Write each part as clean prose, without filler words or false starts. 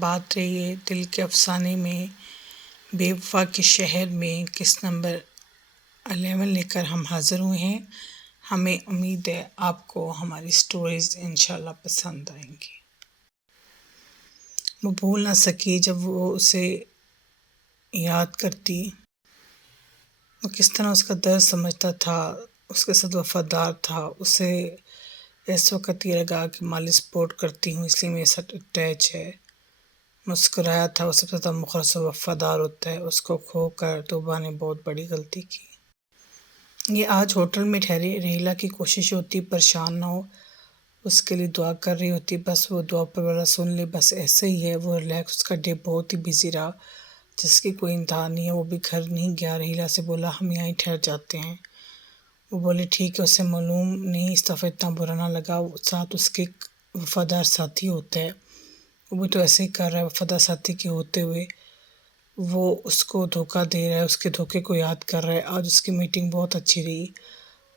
بات رہی ہے دل کے افسانے میں، بے وفا کے شہر میں کس نمبر 11 لے کر ہم حاضر ہوئے ہیں۔ ہمیں امید ہے آپ کو ہماری سٹوریز انشاءاللہ پسند آئیں گی۔ وہ بھول نہ سکی جب وہ اسے یاد کرتی، وہ کس طرح اس کا درد سمجھتا تھا، اس کے ساتھ وفادار تھا۔ اسے اس وقت یہ لگا کہ مالی سپورٹ کرتی ہوں اس لیے میرے ساتھ اٹیچ ہے۔ مسکرایا تھا، وہ سب سے زیادہ مخلص و وفادار ہوتا ہے۔ اس کو کھو کر طوبیٰ نے بہت بڑی غلطی کی۔ یہ آج ہوٹل میں ٹھہری ریحلہ کی کوشش ہوتی پریشان نہ ہو، اس کے لیے دعا کر رہی ہوتی، بس وہ دعا اوپر والا سن لے، بس ایسے ہی ہے۔ وہ ریلیکس، اس کا ڈے بہت ہی بزی رہا جس کی کوئی انتہا نہیں ہے۔ وہ بھی گھر نہیں گیا، ریحلہ سے بولا ہم یہاں ہی ٹھہر جاتے ہیں۔ وہ بولے ٹھیک ہے، اسے معلوم نہیں اس دفعہ اتنا برا نہ لگا، ساتھ اس کے ایک وفادار ساتھی ہوتا ہے، وہ بھی تو ایسے ہی کر رہا ہے۔ وفادار ساتھی کے ہوتے ہوئے وہ اس کو دھوکہ دے رہا ہے، اس کے دھوکے کو یاد کر رہا ہے۔ آج اس کی میٹنگ بہت اچھی رہی،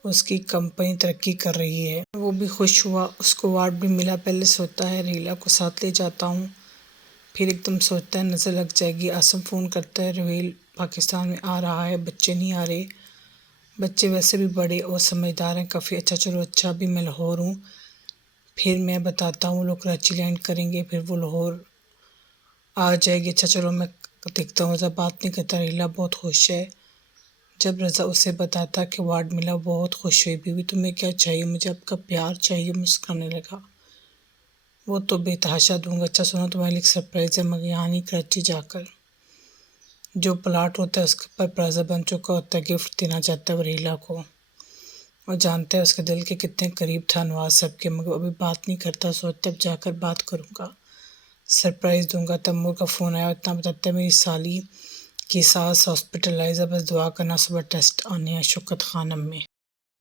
اس کی کمپنی ترقی کر رہی ہے، وہ بھی خوش ہوا، اس کو ایوارڈ بھی ملا۔ پہلے سوچتا ہے ریحلہ کو ساتھ لے جاتا ہوں، پھر ایک دم سوچتا ہے نظر لگ جائے گی۔ عاصم فون کرتا ہے روہیل پاکستان میں آ رہا ہے، بچے نہیں آ رہے۔ بچے ویسے بھی بڑے اور سمجھدار ہیں کافی۔ اچھا چلو اچھا، ابھی میں لاہور ہوں، پھر میں بتاتا ہوں، وہ لوگ کراچی لینڈ کریں گے، پھر وہ لاہور آ جائے گی۔ اچھا چلو میں دیکھتا ہوں۔ رضا بات نہیں کرتا، ریحلہ بہت خوش ہے۔ جب رضا اسے بتاتا کہ ایوارڈ ملا، بہت خوش ہوئی۔ بیوی تمہیں کیا چاہیے؟ مجھے آپ کا پیار چاہیے، مسکرانے لگا۔ وہ تو بے تحاشا دوں گا۔ اچھا سنو، تمہارے لیے ایک سرپرائز ہے، مگر یہاں نہیں، کراچی جا کر۔ جو پلاٹ ہوتا ہے اس کے پر پلازا بن چکا ہوتا ہے، گفٹ دینا چاہتا ہے وہ ریحلہ کو۔ وہ جانتا ہے اس کے دل کے کتنے قریب تھا نواز صاحب کے، مگر ابھی بات نہیں کرتا، سوچتا اب جا کر بات کروں گا، سرپرائز دوں گا۔ تیمور کا فون آیا، اتنا بتاتا ہے میری سالی کی ساس ہاسپٹلائز ہے، بس دعا کرنا صبح ٹیسٹ آنے ہیں شوکت خانم میں۔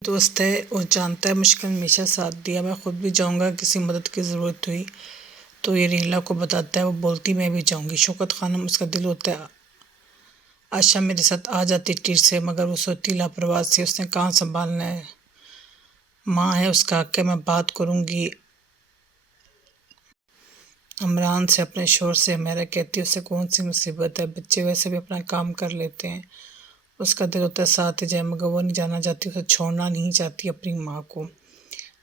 دوست ہے اور جانتا ہے مشکل میں ہمیشہ ساتھ دیا، میں خود بھی جاؤں گا، کسی مدد کی ضرورت ہوئی تو یہ ریحلہ کو بتاتا ہے۔ وہ بولتی میں بھی جاؤں گی۔ شوکت خانم، اس کا دل ہوتا ہے عائشہ میرے ساتھ آ جاتی ٹیر سے، مگر وہ سوتی لاپرواہ سے، اس نے کہاں سنبھالنا ہے، ماں ہے، اس کا حق ہے، میں بات کروں گی عمران سے، اپنے شوہر سے۔ میرا کہتی ہے اسے کون سی مصیبت ہے، بچے ویسے بھی اپنا کام کر لیتے ہیں۔ اس کا دل ہوتا ہے ساتھ ہی جائے، مگر وہ نہیں جانا چاہتی، اسے چھوڑنا نہیں چاہتی اپنی ماں کو۔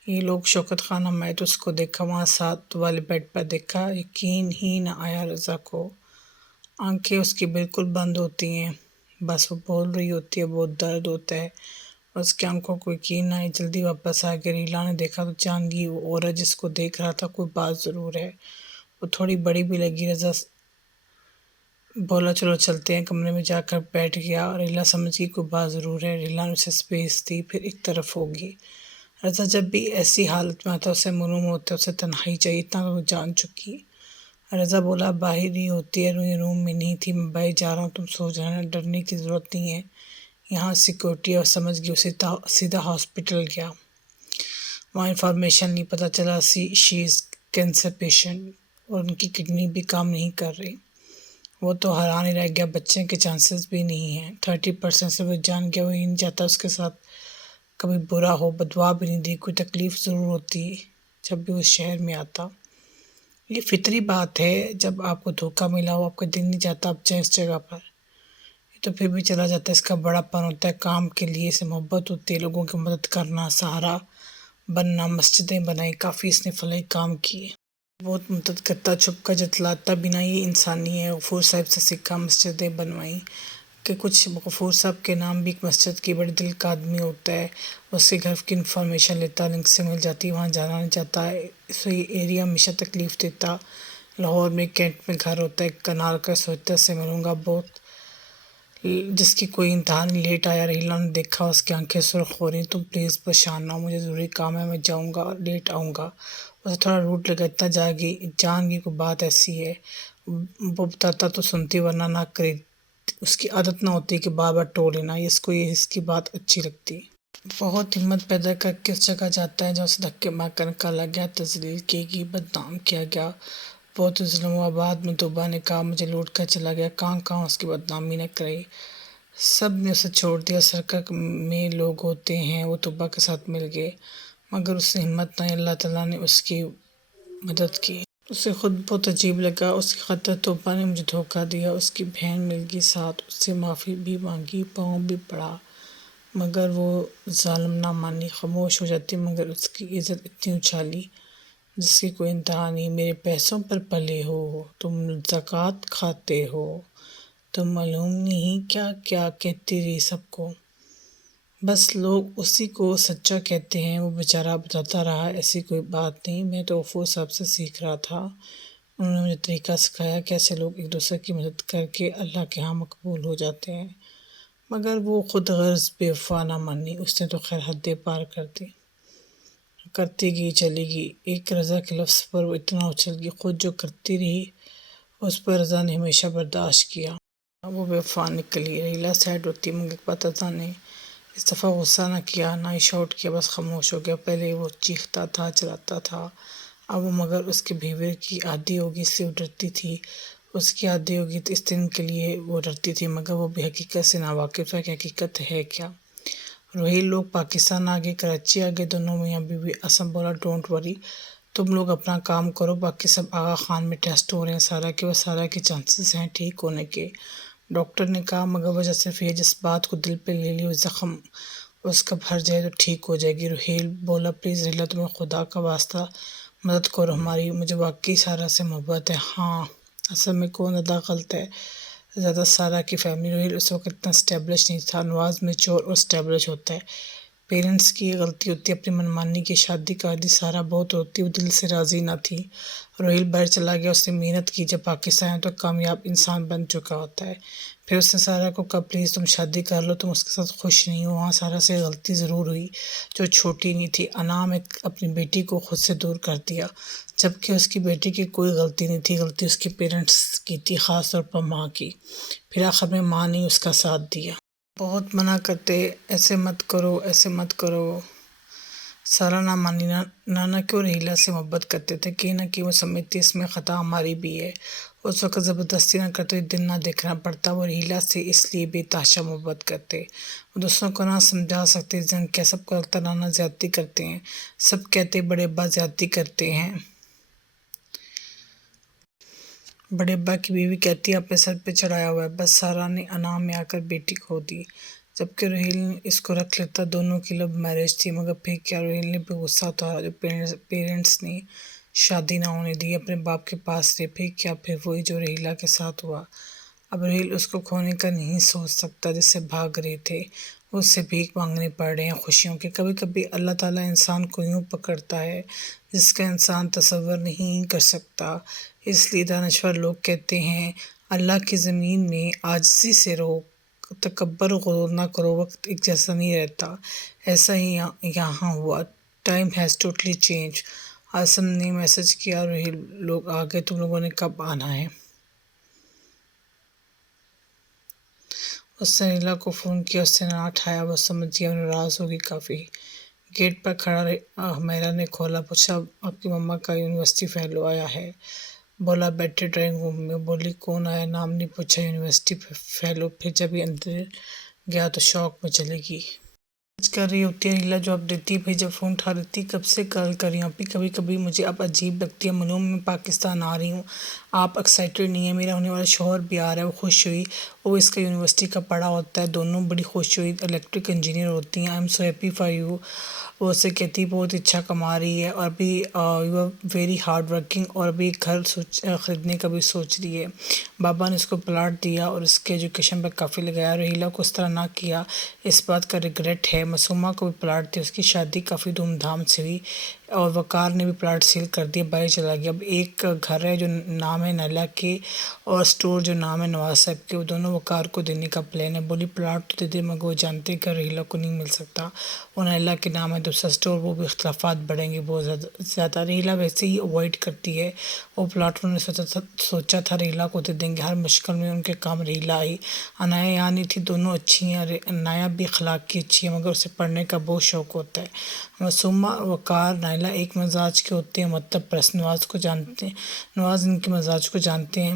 یہ لوگ شوکت خانم آئے تو اس کو دیکھا، وہاں ساتھ والے بیڈ پر دیکھا، یقین ہی نہ آیا رضا کو۔ آنکھیں اس کی بالکل بند ہوتی ہیں، بس وہ بول رہی ہوتی ہے، بہت درد ہوتا ہے، اس کی آنکھوں کو یقین نہ آئی، جلدی واپس آ گئی۔ ریحلہ نے دیکھا تو جان گئی وہ عورت جس کو دیکھ رہا تھا کوئی بات ضرور ہے۔ وہ تھوڑی بڑی بھی لگی۔ رضا بولا چلو چلتے ہیں، کمرے میں جا کر بیٹھ گیا۔ ریحلہ سمجھ گئی کوئی بات ضرور ہے، ریحلہ نے اسے سپیس دی، پھر ایک طرف ہوگی۔ رضا جب بھی ایسی حالت میں آتا اسے معلوم ہوتا ہے اسے تنہائی چاہیے، اتنا وہ جان چکی۔ رضا بولا باہر ہی ہوتی ہے، روم میں نہیں تھی، میں باہر جا رہا ہوں، تم سو جانا، ڈرنے کی ضرورت نہیں ہے، یہاں سیکورٹی ہے۔ اور سمجھ گئی، اسے سیدھا ہاسپٹل گیا، وہاں انفارمیشن لی، پتہ چلا شی از کینسر پیشنٹ اور ان کی کڈنی بھی کام نہیں کر رہی۔ وہ تو حیران ہی رہ گیا، بچے کے چانسز بھی نہیں ہیں، 30% سے وہ جان گیا، وہ ہی نہیں چاہتا اس کے ساتھ کبھی برا ہو، بددعا بھی نہیں دی، کوئی تکلیف ضرور ہوتی جب بھی اس شہر میں آتا۔ یہ فطری بات ہے، جب آپ کو دھوکہ ملا ہو، آپ کا دل نہیں چاہتا آپ جائیں اس جگہ پر، یہ تو پھر بھی چلا جاتا ہے، اس کا بڑا پن ہوتا ہے، کام کے لیے اسے محبت ہوتی ہے، لوگوں کی مدد کرنا، سہارا بننا، مسجدیں بنائی، کافی اس نے فلاحی کام کیے، بہت مدد کرتا، چھپ کر جتلاتا بھی نہ، یہ انسانی ہے۔ غفور صاحب سے سیکھا، مسجدیں بنوائیں، کہ کچھ غفور صاحب کے نام بھی ایک مسجد کی، بڑے دل کا آدمی ہوتا ہے، اس کے گھر کی انفارمیشن لیتا، لنک سے مل جاتی، وہاں جانا نہیں چاہتا ہے، اس کو یہ ایریا ہمیشہ تکلیف دیتا۔ لاہور میں کینٹ میں گھر ہوتا ہے، کنال کا، سوچتا سے ملوں گا، بہت جس کی کوئی انتہا نہیں۔ لیٹ آیا، ریحلہ نے دیکھا، اس کی آنکھیں سرخ ہو رہی، تم پلیز پریشان نہ ہو، مجھے ضروری کام ہے، میں جاؤں گا، لیٹ آؤں گا۔ اسے تھوڑا روٹ لگا، اتنا جان گئی کوئی بات ایسی ہے، وہ بتاتا تو سنتی ورنہ نہ کرے، اس کی عادت نہ ہوتی کہ بار بار ٹو لینا، اس کی بات اچھی لگتی۔ بہت ہمت پیدا کر کے اس جگہ جاتا ہے جہاں اسے دھکے مار کر نکالا گیا، تذلیل کی گئی، بدنام کیا گیا، بہت ظلم ہوا۔ بعد میں طوبیٰ نے کہا مجھے لوٹ کر چلا گیا، کہاں اس کی بدنامی نہ کرائی، سب نے اسے چھوڑ دیا، سرکل میں لوگ ہوتے ہیں، وہ طوبیٰ کے ساتھ مل گئے، مگر اس نے ہمت نہ، اللہ تعالیٰ نے اس کی مدد کی۔ اسے خود بہت عجیب لگا، اس کی خطر توبہ نے مجھے دھوکہ دیا، اس کی بہن مل گئی ساتھ، اس سے معافی بھی مانگی، پاؤں بھی پڑا، مگر وہ ظالم نہ مانی، خاموش ہو جاتی، مگر اس کی عزت اتنی اچھالی جس کی کوئی انتہا نہیں۔ میرے پیسوں پر پلے ہو، تم زکوٰۃ کھاتے ہو، تم معلوم نہیں کیا کیا کہتی رہی سب کو، بس لوگ اسی کو سچا کہتے ہیں۔ وہ بیچارہ بتاتا رہا ایسی کوئی بات نہیں، میں تو غفور صاحب سے سیکھ رہا تھا، انہوں نے مجھے طریقہ سکھایا کیسے لوگ ایک دوسرے کی مدد کر کے اللہ کے ہاں مقبول ہو جاتے ہیں، مگر وہ خود غرض بے وفا نہ مانی، اس نے تو خیر حدیں پار کر دی، کرتی گئی چلی گئی، ایک رضا کے لفظ پر وہ اتنا اچھل گئی، خود جو کرتی رہی اس پر رضا نے ہمیشہ برداشت کیا۔ وہ بے وفا نکلی، ریلا سیڈ ہوتی، مگر ایک بات رضا نے اس دفعہ غصہ نہ کیا، نہ ہی شاؤٹ کیا، بس خاموش ہو گیا۔ پہلے وہ چیختا تھا، چلاتا تھا، اب وہ مگر اس کے بیہیویئر کی عادی ہوگی اس لیے وہ ڈرتی تھی، اس کی عادی ہوگی تو اس دن کے لیے وہ ڈرتی تھی، مگر وہ بھی حقیقت سے ناواقف ہے کہ حقیقت ہے کیا۔ روہیل لوگ پاکستان آگے، کراچی آگے، دونوں میاں بیوی۔ اسم بولا ڈونٹ وری، تم لوگ اپنا کام کرو، باقی سب آغا خان میں ٹیسٹ ہو رہے ہیں سارا کے، وہ سارا کے چانسز ہیں ٹھیک ہونے کے، ڈاکٹر نے کہا، مگر وجہ صرف یہ جس بات کو دل پہ لے لی وہ زخم اس کا بھر جائے تو ٹھیک ہو جائے گی۔ روہیل بولا پلیز ریلا تمہیں خدا کا واسطہ مدد کرو ہماری، مجھے واقعی سارا سے محبت ہے۔ ہاں اصل میں کون زیادہ غلط ہے، زیادہ سارا کی فیملی۔ روہیل اس وقت اتنا اسٹیبلش نہیں تھا، نواز میچور اور اسٹیبلش ہوتا ہے، پیرنٹس کی یہ غلطی ہوتی ہے اپنی منمانی کی، شادی کا عادی سارا بہت ہوتی، وہ دل سے راضی نہ تھی۔ روہیل باہر چلا گیا، اس نے محنت کی، جب پاکستان آیا تو کامیاب انسان بن چکا ہوتا ہے، پھر اس نے سارا کو کہا پلیز تم شادی کر لو، تم اس کے ساتھ خوش نہیں ہو۔ ہاں سارا سے غلطی ضرور ہوئی جو چھوٹی نہیں تھی، انعام نے اپنی بیٹی کو خود سے دور کر دیا، جبکہ اس کی بیٹی کی کوئی غلطی نہیں تھی، غلطی اس کے پیرنٹس کی تھی، خاص طور پر ماں کی، پھر آخر میں ماں نے اس کا ساتھ دیا۔ بہت منع کرتے ایسے مت کرو، ایسے مت کرو، سارا نہ مانی، نانا کیوں ریلا سے محبت کرتے تھے، کہیں نہ کہیں وہ سمجھتی اس میں خطا ہماری بھی ہے، اس وقت زبردستی نہ کرتے دن نہ دیکھنا پڑتا، وہ ریلا سے اس لیے بے تحاشا محبت کرتے، وہ دوسروں کو نہ سمجھا سکتے، زن کیا سب کو لگتا نانا زیادتی کرتے ہیں، سب کہتے بڑے ابا زیادتی کرتے ہیں، بڑے ابا کی بیوی کہتی اپنے سر پہ چڑھایا ہوا ہے، بس سارا نے انعام میں آ کر بیٹی کھو دی، جبکہ روہیل نے اس کو رکھ لیتا، دونوں کی لو میرج تھی، مگر پھر کیا روہیل نے بھی غصہ اتارا جو پیرنٹس نے شادی نہ ہونے دی، اپنے باپ کے پاس رہے، پھر کیا، پھر وہی جو ریلا کے ساتھ ہوا، اب روہیل اس کو کھونے کا نہیں سوچ سکتا جس سے بھاگ رہے تھے، اس سے بھیک مانگنے پڑ رہے ہیں خوشیوں کے۔ کبھی کبھی اللہ تعالیٰ انسان کو یوں پکڑتا ہے جس کا انسان تصور نہیں کر سکتا، اس لیے دانشور لوگ کہتے ہیں اللہ کی زمین میں عاجزی سے رہو، تکبر و غرور نہ کرو، وقت ایک جیسا نہیں رہتا، ایسا ہی یہاں ہوا، ٹائم ہیز ٹوٹلی چینج۔ آسم نے میسج کیا روہیل لوگ آ گئے، تم لوگوں نے کب آنا ہے؟ اس نے ریلا کو فون کیا، اس نے نہ اٹھایا، وہ سمجھ گیا وہ ناراض ہوگی کافی، گیٹ پر کھڑا حمیرہ نے کھولا، پوچھا آپ کی مما کا یونیورسٹی فیلو آیا ہے؟ بولا بیٹھے ڈرائنگ روم میں، بولی کون آیا، نام نہیں پوچھا، یونیورسٹی فیلو، پھر جب یہ اندر گیا تو شوق میں چلے گی، کر رہی ہوتی ہے ریلا جواب دیتی ہے، بھائی جب فون اٹھا دیتی، کب سے کال کر رہی ہوں آپ، کبھی کبھی مجھے اب عجیب لگتی ہے، معلوم میں پاکستان آ رہی ہوں، آپ ایکسائٹیڈ نہیں ہیں، میرا ہونے والا شوہر بھی آ رہا ہے، وہ خوش ہوئی، وہ اس کا یونیورسٹی کا پڑھا ہوتا ہے، دونوں بڑی خوش ہوئی، الیکٹرک انجینئر ہوتی ہیں، I am so happy for you, وہ اسے کہتی بہت اچھا کما رہی ہے، اور ابھی you are very hard working, اور ابھی گھر خریدنے کا بھی سوچ رہی ہے، بابا نے اس کو پلاٹ دیا اور اس کے ایجوکیشن پر کافی لگایا، روہیلا کو اس طرح نہ کیا اس بات کا ریگریٹ ہے، معصومہ کو بھی پلاٹ دیا، اس کی شادی کافی دھوم دھام سے ہوئی، اور وقار نے بھی پلاٹ سیل کر دیا، باہر چلا گیا، اب ایک گھر ہے جو نام ہے نیلا کے، اور اسٹور جو نام ہے نواز صاحب کے، وہ دونوں وقار کو دینے کا پلان ہے، بولی پلاٹ تو دے دے، مگر وہ جانتے کہ روہیلا کو نہیں مل سکتا، وہ نیلا کے نام ہے دوسرا اسٹور، وہ بھی اختلافات بڑھیں گے بہت زیادہ، روہیلا ویسے ہی اوائڈ کرتی ہے، وہ پلاٹ انہوں نے سوچا تھا روہیلا کو دے دیں گے، ہر مشکل میں ان کے کام روہیلا آئی، انایا یہاں نہیں تھی، دونوں اچھی ہیں، انایا بھی اخلاق کی اچھی ہے، مگر اسے پڑھنے کا بہت شوق ہوتا ہے، معصومہ وقار نیلا ایک مزاج کے ہوتے ہیں، مطلب پرس، نواز کو جانتے ہیں، نواز ان کے مزاج کو جانتے ہیں،